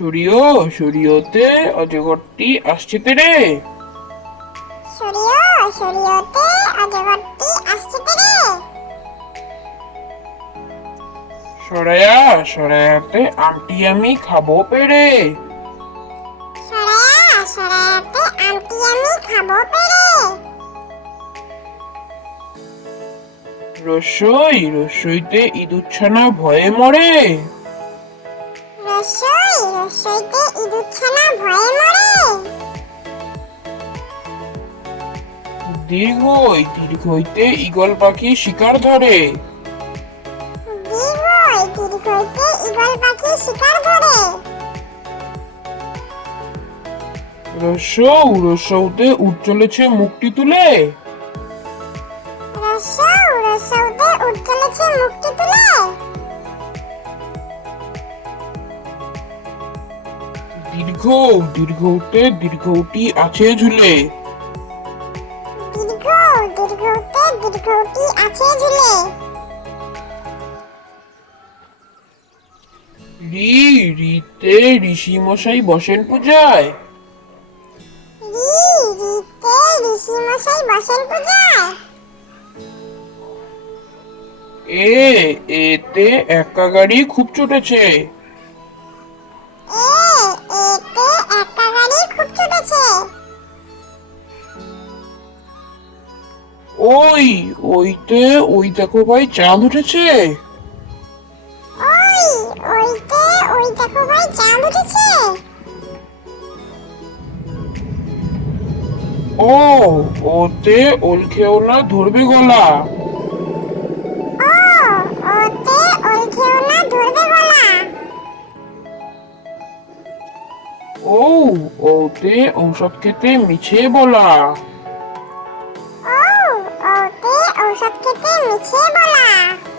সরিয় সরিয়তে অজগরটি আসছে তেরে। সরিয় সরিয়তে অজগরটি আসছে তেরে। সরায়া সরায়াতে আমটি আমি খাব পেরে। সরায়া সরায়াতে আমটি আমি খাব পেরে। রসই রসইতে ইঁদুরছানা ভয়ে মরে। রসই রসইতে ইঁদুরছানা ভয়ে মরে দীর্ঘই দীর্ঘইতে ঈগল পাখি শিকার ধরে। দীর্ঘই দীর্ঘইতে ঈগল পাখি শিকার ধরে। রসৌ রসৌতে উঠ চলেছে মুখটি তুলে। রসৌ রসৌতে উঠ চলেছে মুক্তি তুলে। দীর্ঘ দীর্ঘতে দীর্ঘটি আছে ঝুলে। দীর্ঘ দীর্ঘতে দীর্ঘটি আছে ঝুলে। রি রিতে ঋষি মশাই বসেন পূজায়। রি রিতে ঋষি মশাই বসেন পূজায়। এ এতে একা গাড়ি খুব ছুটেছে ওই ওইতে ওই দেখো ভাই চাঁদ উঠেছে। ওই ওইতে ওই দেখো ভাই চাঁদ উঠেছে। ও ওতে ওল খেও না ধরবে গলা। ও ওতে ওই না ধরবে গলা। ও ওতে ঔষধ খেতে মিছে বলা। ওতে ঔষধ বলা।